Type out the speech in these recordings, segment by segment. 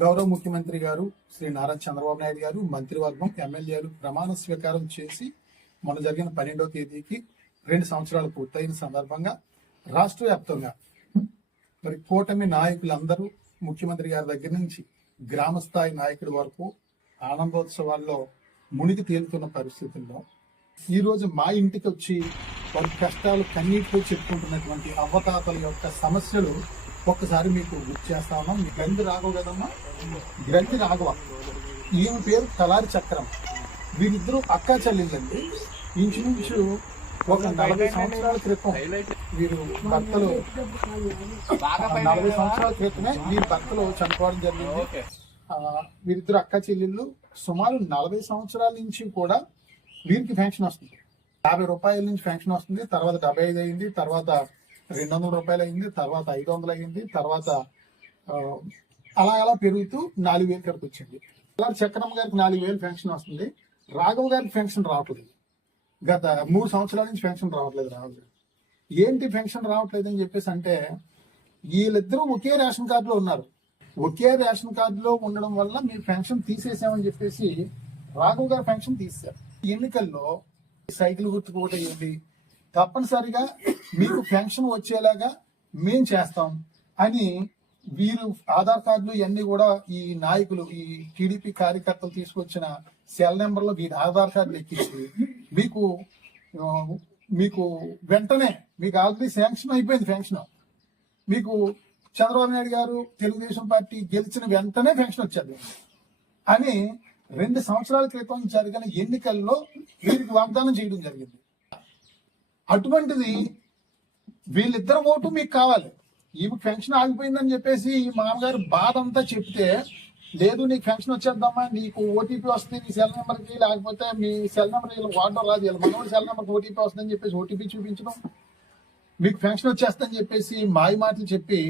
గౌరవ ముఖ్యమంత్రి గారు శ్రీ నారా చంద్రబాబు నాయుడు గారు మంత్రివర్గం ఎమ్మెల్యేలు ప్రమాణ స్వీకారం చేసి మొన్న జరిగిన 12వ తేదీకి 2 సంవత్సరాలు పూర్తయిన సందర్భంగా రాష్ట్ర వ్యాప్తంగా మరి కూటమి నాయకులందరూ ముఖ్యమంత్రి గారి దగ్గర నుంచి గ్రామ స్థాయి నాయకుడి వరకు ఆనందోత్సవాల్లో మునిగి తేలుతున్న పరిస్థితుల్లో ఈ రోజు మా ఇంటికి వచ్చి వారి కష్టాలు కన్నీటితో చెప్పుకుంటున్నటువంటి అవ్వతాతల యొక్క సమస్యలు ఒక్కసారి మీకు గుర్తు చేస్తా ఉన్నాం. మీ గ్రంథి రాఘవ కదమ్మా, గ్రంథి రాఘవ, ఈమె పేరు తలారి చక్రం. వీరిద్దరూ అక్కా చెల్లెళ్ళండి. ఇంచుమించు ఒక 40 సంవత్సరాల క్రితం వీరు భర్తలు 40 సంవత్సరాల క్రితమే వీరి భర్తలు చనిపోవడం జరిగింది. వీరిద్దరు అక్క చెల్లెళ్ళు సుమారు 40 సంవత్సరాల నుంచి కూడా వీరికి పెన్షన్ వస్తుంది. 50 రూపాయల నుంచి పెన్షన్ వస్తుంది. తర్వాత 75 అయింది, తర్వాత 200 రూపాయలు అయింది, తర్వాత 500 అయింది, తర్వాత అలా పెరుగుతూ 4000 వరకు వచ్చింది. అలా చక్రమ్మ గారికి 4000 పెన్షన్ వస్తుంది. రాఘవ గారికి పెన్షన్ రావట్లేదు. గత 3 సంవత్సరాల నుంచి పెన్షన్ రావట్లేదు. రాఘవ గారు ఏంటి పెన్షన్ రావట్లేదు అని చెప్పేసి అంటే, వీళ్ళిద్దరూ ఒకే రేషన్ కార్డులో ఉన్నారు. ఒకే రేషన్ కార్డులో ఉండడం వల్ల మీరు పెన్షన్ తీసేసామని చెప్పేసి రాఘవ గారు పెన్షన్ తీశారు. ఎన్నికల్లో సైకిల్ గుర్తుకు ఓటేయండి, తప్పనిసరిగా మీకు పెన్షన్ వచ్చేలాగా మేం చేస్తాం అని వీరు ఆధార్ కార్డులు ఇవన్నీ కూడా ఈ నాయకులు, ఈ టీడీపీ కార్యకర్తలు తీసుకొచ్చిన సెల్ నెంబర్లో వీరి ఆధార్ కార్డులు ఎక్కించి మీకు వెంటనే మీకు ఆల్రెడీ శాంక్షన్ అయిపోయింది పెన్షన్. మీకు చంద్రబాబు నాయుడు గారు తెలుగుదేశం పార్టీ గెలిచిన వెంటనే పెన్షన్ వచ్చేది అని 2 సంవత్సరాల క్రితం జరిగిన ఎన్నికల్లో వీరికి వాగ్దానం చేయడం జరిగింది. అటువంటిది వీళ్ళిద్దరు ఓటు మీకు కావాలి. ఈమె పెన్షన్ ఆగిపోయిందని చెప్పేసి ఈ మామగారు బాధ అంతా చెప్తే, లేదు నీకు పెన్షన్ వచ్చేద్దామా, నీకు ఓటీపీ వస్తుంది నీ సెల్ నెంబర్కి, లేకపోతే మీ సెల్ నెంబర్ వీళ్ళు వాడడం రాదు, వీళ్ళ మనోడి సెల్ నెంబర్కి ఓటీపీ వస్తుందని చెప్పేసి ఓటీపీ చూపించడం, మీకు పెన్షన్ వచ్చేస్తుందని చెప్పేసి మాయ మాటలు చెప్పి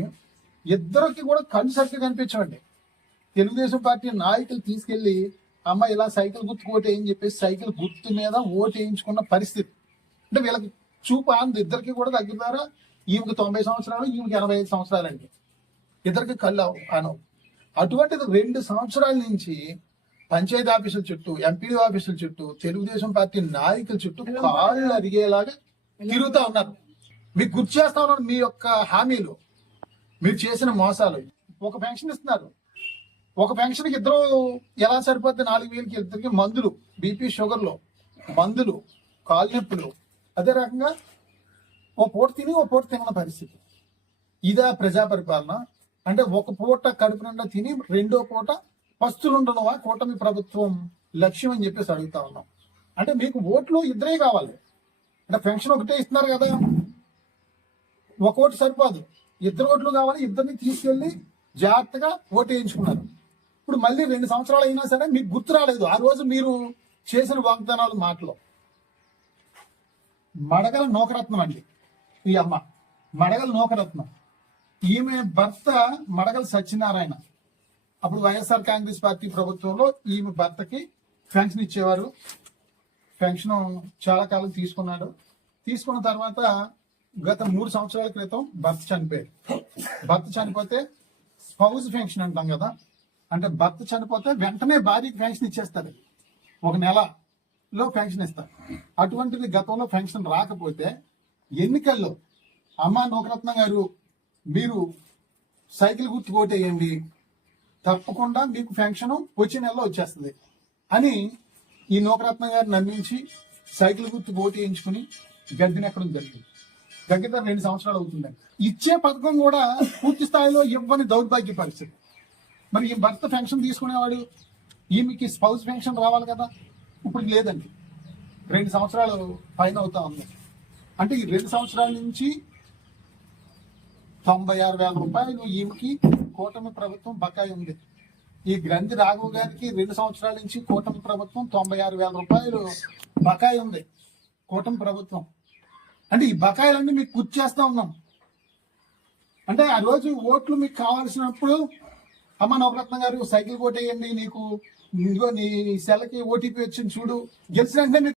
ఇద్దరికి కూడా కళ్ళు సరిగ్గా కనిపించండి. తెలుగుదేశం పార్టీ నాయకులు తీసుకెళ్లి అమ్మ ఇలా సైకిల్ గుర్తుకు ఓటేయని చెప్పేసి సైకిల్ గుర్తు మీద ఓటు వేయించుకున్న పరిస్థితి. అంటే వీళ్ళకి చూపు ఆంది ఇద్దరికి కూడా దగ్గర. ఈమెకి 90 సంవత్సరాలు, ఈమెకి 85 సంవత్సరాలండి. ఇద్దరికి కళ్ళు అనవు. అటువంటిది 2 సంవత్సరాల నుంచి పంచాయతీ ఆఫీసుల చుట్టూ, ఎంపీడీ ఆఫీసుల చుట్టూ, తెలుగుదేశం పార్టీ నాయకుల చుట్టూ కాళ్ళు అరిగేలాగా తిరుగుతా ఉన్నారు. మీకు గుర్తు చేస్తా ఉన్నారు మీ యొక్క హామీలు, మీరు చేసిన మోసాలు. ఒక పెన్షన్ ఇస్తున్నారు, ఒక పెన్షన్కి ఇద్దరు ఎలా సరిపోతే 4000కి ఇద్దరికి మందులు, బీపీ షుగర్లు మందులు, కాలు నొప్పులు, అదే రకంగా ఓ పూట తిని ఓ పూట తిన్న పరిస్థితి. ఇదే ప్రజా పరిపాలన అంటే? ఒక పూట కడుపు నిండా తిని రెండో పూట పస్తులుండనువా కూటమి ప్రభుత్వం లక్ష్యం అని చెప్పేసి అడుగుతా ఉన్నాం. అంటే మీకు ఓట్లు ఇద్దరే కావాలి. అంటే పెన్షన్ ఒకటే ఇస్తున్నారు కదా, ఒక ఓటు సరిపోదు, 2 ఓట్లు కావాలి. ఇద్దరిని తీసుకెళ్లి జాగ్రత్తగా ఓటు వేయించుకున్నారు. ఇప్పుడు మళ్ళీ 2 సంవత్సరాలు అయినా సరే మీకు గుర్తు రాలేదు ఆ రోజు మీరు చేసిన వాగ్దానాలు, మాటలు. మడగల నూకరత్నం అండి ఈ అమ్మ, మడగల నూకరత్నం. ఈమె భర్త మడగల సత్యనారాయణ. అప్పుడు వైఎస్ఆర్ కాంగ్రెస్ పార్టీ ప్రభుత్వంలో ఈమె భర్తకి పెన్షన్ ఇచ్చేవారు. పెన్షన్ చాలా కాలం తీసుకున్నాడు. తీసుకున్న తర్వాత గత 3 సంవత్సరాల క్రితం భర్త చనిపోయాడు. భర్త చనిపోతే స్పౌజ్ పెన్షన్ అంటాం కదా, అంటే భర్త చనిపోతే వెంటనే భార్యకి పెన్షన్ ఇచ్చేస్తారు, 1 నెలలో పెన్షన్ ఇస్తారు. అటువంటిది గతంలో పెన్షన్ రాకపోతే ఎన్నికల్లో అమ్మా నూకరత్నం గారు మీరు సైకిల్ గుర్తు ఓటేయండి, తప్పకుండా మీకు పెన్షన్ వచ్చే నెలలో వచ్చేస్తుంది అని ఈ నూకరత్నం గారు నమ్మించి సైకిల్ గుర్తు ఓటేయించుకుని గద్దెనెక్కడం జరిగింది. దగ్గర 2 సంవత్సరాలు అవుతుందండి. ఇచ్చే పథకం కూడా పూర్తి స్థాయిలో ఇవ్వని దౌర్భాగ్య పరిస్థితి. మరి ఈ భర్త పెన్షన్ తీసుకునేవాడు, ఈమెకి స్పౌస్ పెన్షన్ రావాలి కదా, ఇప్పుడు లేదండి. 2 సంవత్సరాలు పైన అవుతా ఉంది. అంటే ఈ 2 సంవత్సరాల నుంచి 96,000 రూపాయలు ఈమెకి కూటమి ప్రభుత్వం బకాయి ఉంది. ఈ గ్రంథి రాఘవ గారికి 2 సంవత్సరాల నుంచి కూటమి ప్రభుత్వం 96,000 రూపాయలు బకాయి ఉంది కూటమి ప్రభుత్వం. అంటే ఈ బకాయిలన్నీ మీకు గుర్తు చేస్తా ఉన్నాం. అంటే ఆ రోజు ఓట్లు మీకు కావాల్సినప్పుడు అమ్మ నవరత్నం గారు సైకిల్ ఓటేయండి, నీకు ఇదిగో నీ సెల్కి ఓటీపీ వచ్చింది చూడు, గెలిచిన వెంటనే